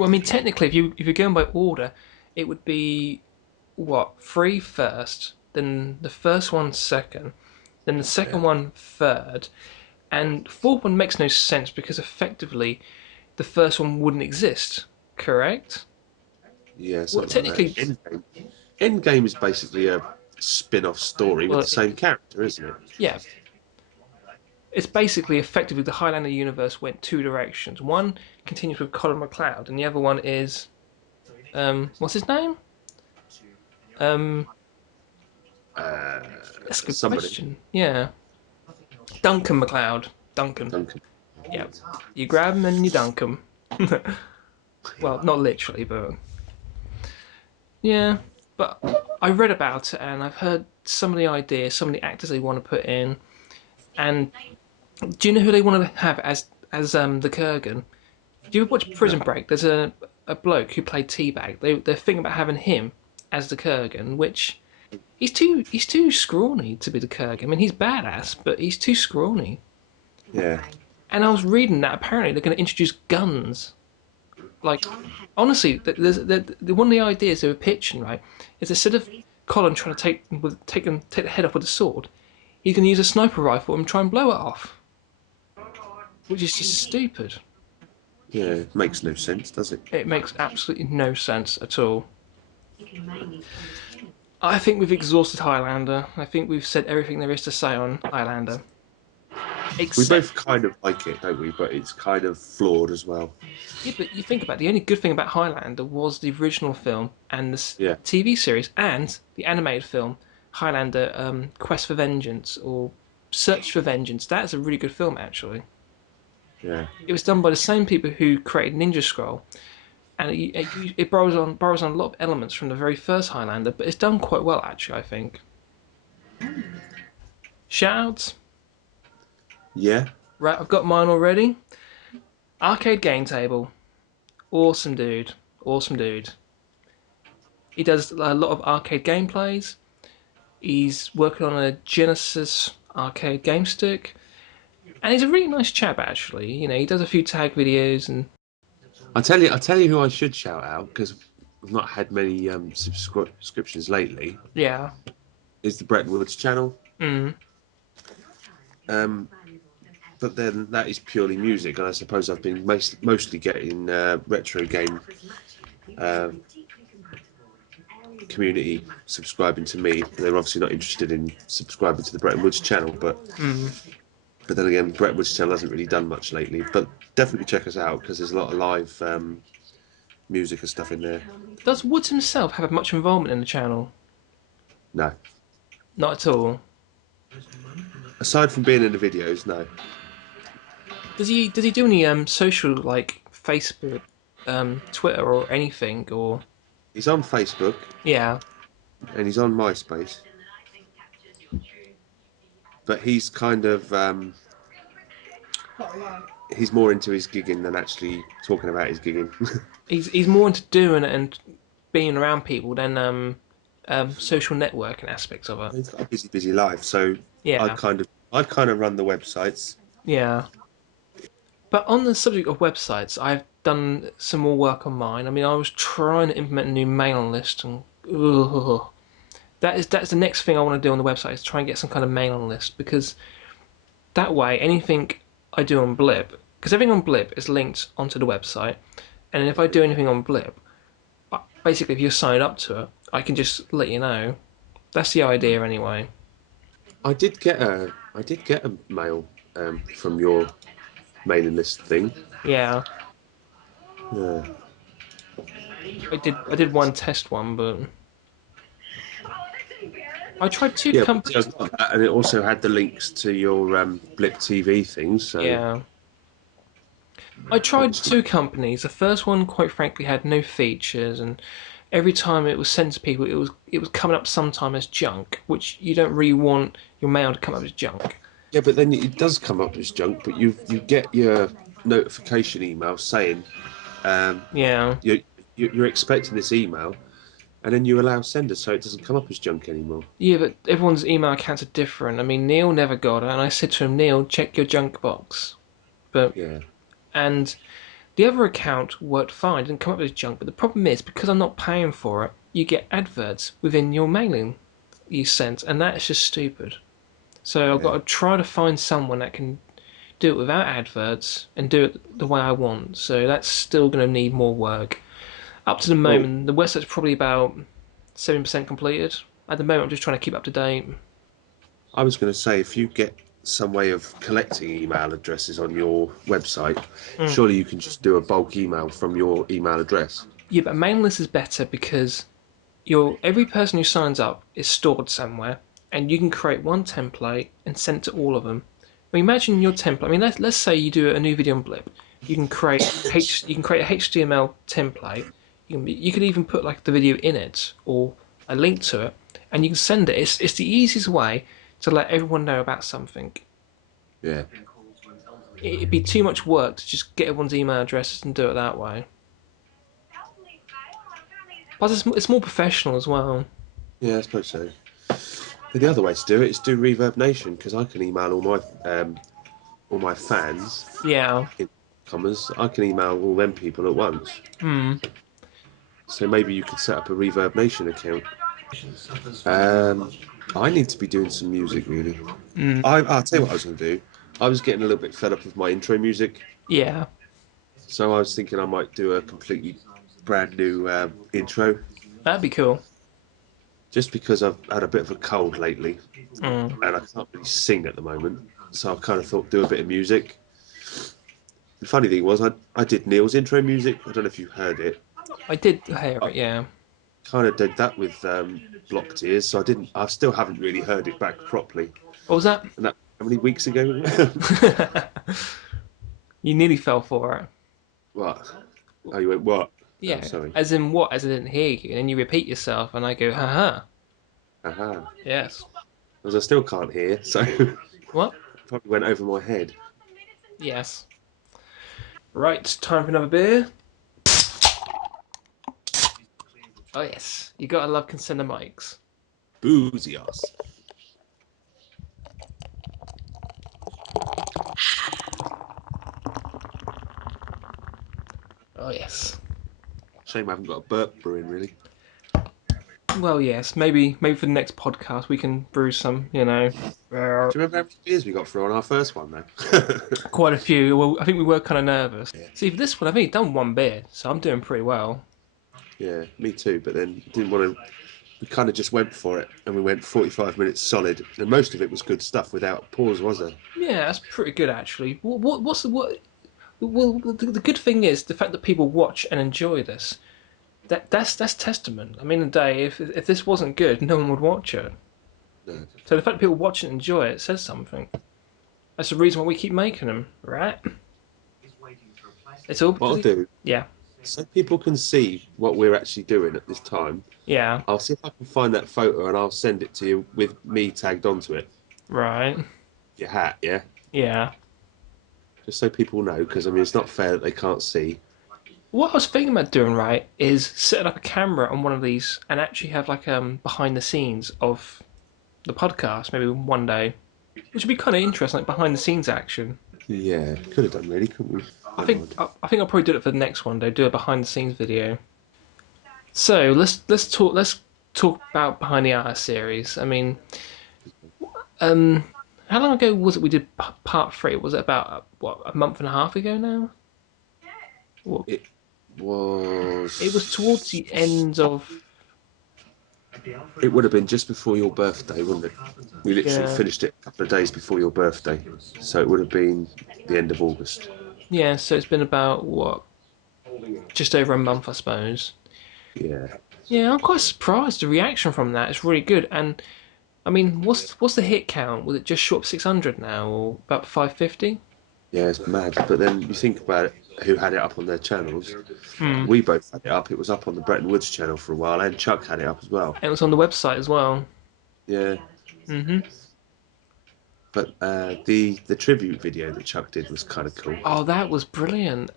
Well, I mean, technically, if you're going by order, it would be what, three first, then the first one second, then the second one third, and fourth one makes no sense because effectively the first one wouldn't exist. Correct? Yeah, Well, something like technically, that. Endgame is basically a spin-off story with well, the same character, isn't it? yeah, it's basically effectively the Highlander universe went two directions. One continues with Colin McLeod, and the other one is what's his name? Um, Uh, that's a good somebody. question. Yeah, Duncan McLeod. Duncan. Duncan. Yeah, you grab him and you dunk him. Well, not literally, but yeah. But I read about it and I've heard some of the ideas, some of the actors they want to put in, and do you know who they want to have as the Kurgan? Do you watch No. Prison Break? There's a bloke who played Teabag. They're thinking about having him as the Kurgan, which he's too scrawny to be the Kurgan. I mean, he's badass, but he's too scrawny. Yeah. And I was reading that apparently they're going to introduce guns. Like, honestly, one of the ideas they were pitching, right, is instead of Colin trying to take the head off with a sword, he's going to use a sniper rifle and try and blow it off, which is just stupid. Yeah, it makes no sense, does it? It makes absolutely no sense at all. I think we've exhausted Highlander. I think we've said everything there is to say on Highlander. We Except, both kind of like it, don't we? But it's kind of flawed as well. yeah, but you think about it, the only good thing about Highlander was the original film and the Yeah. TV series and the animated film Highlander Quest for Vengeance or Search for Vengeance. That's a really good film, actually. Yeah. It was done by the same people who created Ninja Scroll, and it borrows on a lot of elements from the very first Highlander, but it's done quite well, actually, I think. Shoutouts? Yeah. Right, I've got mine already. Arcade Game Table. Awesome dude. Awesome dude. He does a lot of arcade gameplays. He's working on a Genesis arcade game stick. And he's a really nice chap, actually. You know, he does a few tag videos and... I tell you who I should shout out because I've not had many subscriptions lately. Yeah. Is the Bretton Woods channel. Mm. But then that is purely music, and I suppose I've been mostly getting retro game community subscribing to me. They're obviously not interested in subscribing to the Bretton Woods channel, but then again, Bretton Woods channel hasn't really done much lately. But definitely check us out because there's a lot of live music and stuff in there. Does Woods himself have much involvement in the channel? No, Not at all. aside from being in the videos, no. Does he do any social, like Facebook, Twitter or anything, or... He's on Facebook Yeah. and he's on MySpace, but he's kind of he's more into his gigging than actually talking about his gigging. He's more into doing it and being around people than social networking aspects of it. He's got a busy life, so Yeah. I kind of run the websites. Yeah. But on the subject of websites, I've done some more work on mine. I mean, I was trying to implement a new mailing list, and that's the next thing I want to do on the website is try and get some kind of mailing list, because that way anything I do on Blip, because everything on Blip is linked onto the website, and if I do anything on Blip, basically if you're signed up to it, I can just let you know. That's the idea anyway. I did get a mail from your mailing list thing. Yeah. Yeah. I did one test one, but I tried two Yeah, companies. and it also had the links to your Blip TV things. So Yeah. I tried two companies. The first one, quite frankly, had no features, and every time it was sent to people, it was coming up sometime as junk, which you don't really want your mail to come up as junk. yeah, but then it does come up as junk. But you get your notification email saying Yeah. you're expecting this email, and then you allow sender, so it doesn't come up as junk anymore. Yeah, but everyone's email accounts are different. I mean, Neil never got it, and I said to him, Neil, check your junk box. But Yeah. and The other account worked fine, didn't come up with junk, but the problem is, because I'm not paying for it, you get adverts within your mailing you sent, and that's just stupid. So I've got to try to find someone that can do it without adverts and do it the way I want. So that's still going to need more work. Up to the moment, the website's probably about 7% completed. At the moment, I'm just trying to keep up to date. I was going to say, if you get some way of collecting email addresses on your website, surely you can just do a bulk email from your email address. Yeah, but a mailing list is better because every person who signs up is stored somewhere, and you can create one template and send it to all of them. I mean, imagine your template. I mean, let's say you do a new video on Blip. You can create a HTML template. You could even put like the video in it or a link to it, and you can send it. It's the easiest way to let everyone know about something. Yeah. It'd be too much work to just get everyone's email addresses and do it that way. Plus, it's more professional as well. Yeah, I suppose so. But the other way to do it is do Reverb Nation, because I can email all my fans. Yeah. In commas, I can email all them people at once. So maybe you could set up a Reverb Nation account. I need to be doing some music, really. I'll tell you what I was going to do. I was getting a little bit fed up with my intro music. Yeah. So I was thinking I might do a completely brand new intro. That'd be cool. Just because I've had a bit of a cold lately, and I can't really sing at the moment, so I kind of thought do a bit of music. The funny thing was, I did Neil's intro music. I don't know if you heard it. I did hear it, yeah. Kind of did that with blocked ears, so I still haven't really heard it back properly. What was that? And that how many weeks ago? You nearly fell for it. What? Oh, you went what? Yeah. Oh, sorry. As in what? As I didn't hear you, and then you repeat yourself, and I go, haha. Aha. Yes. Because I still can't hear, so What? probably went over my head. Yes. Right, time for another beer. Oh yes, you gotta love Consender mics. Boozy ass. Oh yes. Shame I haven't got a burp brewing, really. Well, yes. Maybe for the next podcast we can brew some. Do you remember how many beers we got through on our first one, though? Quite a few. Well, I think we were kind of nervous. Yeah. See, for this one, I've only done one beer, so I'm doing pretty well. Yeah, me too. But then didn't want to. We kind of just went for it, and we went 45 minutes solid, and most of it was good stuff without pause, was there? Yeah, that's pretty good actually. What's the? Well, the good thing is the fact that people watch and enjoy this. That's testament. I mean, the day if this wasn't good, no one would watch it. No. So the fact that people watch and enjoy it says something. That's the reason why we keep making them, right? It's all. What I'll do, Yeah. so people can see what we're actually doing at this time. Yeah. I'll see if I can find that photo, and I'll send it to you with me tagged onto it. Right. Your hat, yeah. Yeah. Just so people know, because I mean, it's not fair that they can't see. What I was thinking about doing, right, is setting up a camera on one of these and actually have like behind the scenes of the podcast, maybe one day, which would be kind of interesting, like behind the scenes action. Yeah, could have done really, couldn't we? I think I'll probably do it for the next one day. Do a behind the scenes video. So let's talk about Behind the Art series. I mean, how long ago was it we did part 3? Was it about a month and a half ago now? It was. It was towards the end of. It would have been just before your birthday, wouldn't it? We literally Yeah. finished it a couple of days before your birthday, so it would have been the end of August. Yeah, so it's been about just over a month, I suppose. Yeah. Yeah, I'm quite surprised. The reaction from that is really good. And I mean, what's the hit count? Was it just short of 600 now, or about 550? Yeah, it's mad. But then you think about it, who had it up on their channels. We both had it up. It was up on the Bretton Woods channel for a while, and Chuck had it up as well. And it was on the website as well. Yeah. But the tribute video that Chuck did was kind of cool. Oh, that was brilliant.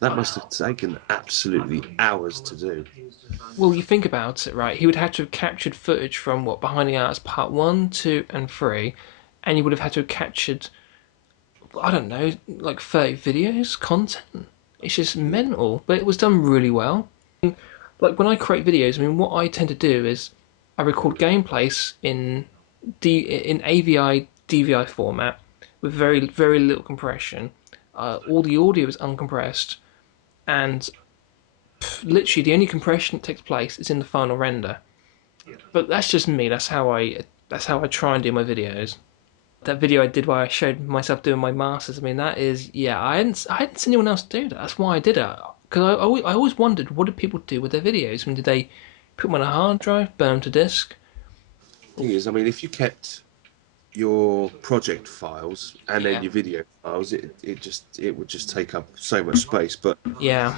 That must have taken absolutely hours to do. Well, you think about it, right? He would have to have captured footage from Behind the Arts Part 1, 2, and 3, and he would have had to have captured I don't know, like 30 videos, content. It's just mental, but it was done really well. Like when I create videos, I mean, what I tend to do is I record gameplays in AVI DVI format with very little compression. All the audio is uncompressed, and literally the only compression that takes place is in the final render. But that's just me. That's how I try and do my videos. That video I did where I showed myself doing my masters. I mean, that is, yeah. I hadn't seen anyone else do that. That's why I did it. Because I always wondered, what did people do with their videos? I mean, did they put them on a hard drive, burn them to disk? Thing is, I mean, if you kept your project files and Yeah. then your video files, it would just take up so much space. But Yeah.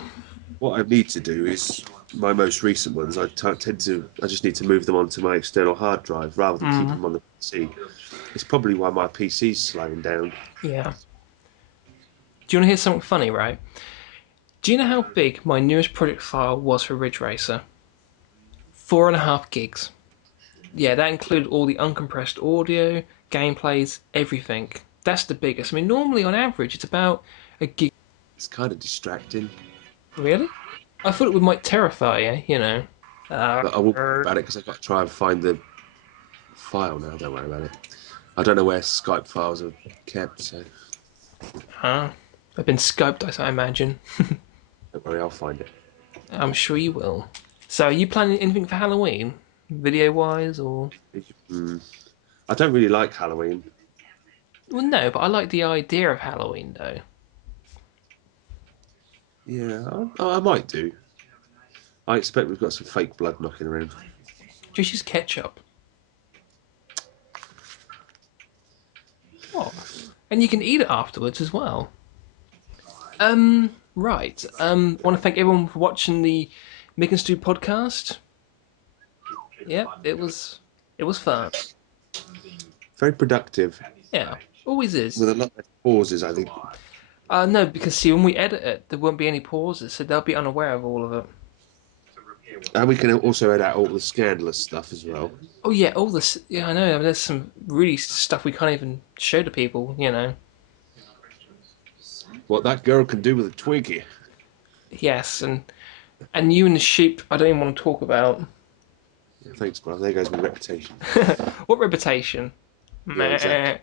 what I need to do is my most recent ones. I just need to move them onto my external hard drive rather than keep them on the PC. It's probably why my PC's slowing down. Yeah. Do you want to hear something funny, right? Do you know how big my newest project file was for Ridge Racer? 4.5 gigs. Yeah, that included all the uncompressed audio, gameplays, everything. That's the biggest. I mean, normally on average, it's about a gig. It's kind of distracting. Really? I thought it might terrify you, you know. But I won't worry about it because I've got to try and find the file now. Don't worry about it. I don't know where Skype files are kept, so Huh? I've been scoped, I imagine. don't worry, I'll find it. I'm sure you will. So, are you planning anything for Halloween? Video-wise, or...? I don't really like Halloween. Well, no, but I like the idea of Halloween, though. Yeah, I might do. I expect we've got some fake blood knocking around. Just use ketchup. What? And you can eat it afterwards as well. Right. I want to thank everyone for watching the Mick and Stu podcast. Yeah, it was fun. Very productive, Yeah, always is. with a lot of pauses, I think. No, because see, when we edit it, there won't be any pauses, so they'll be unaware of all of it. And we can also edit out all the scandalous stuff as well. Oh yeah, all this. Yeah, I know. I mean, there's some really stuff we can't even show to people. You know. What that girl can do with a Twinkie. Yes, and you and the sheep. I don't even want to talk about. Yeah, thanks, brother. There goes my reputation. What reputation? Yeah,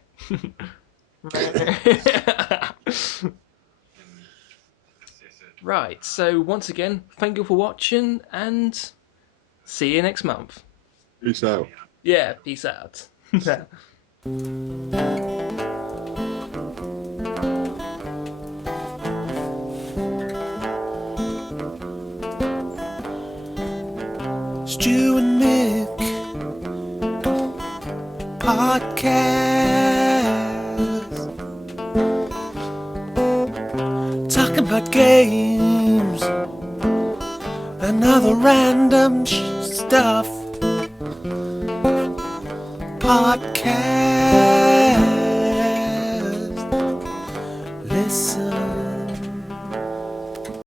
Right, so once again, thank you for watching and see you next month. Peace out. Yeah, peace out. Stu and Mick Podcast, talking about games and other random stuff. Podcast.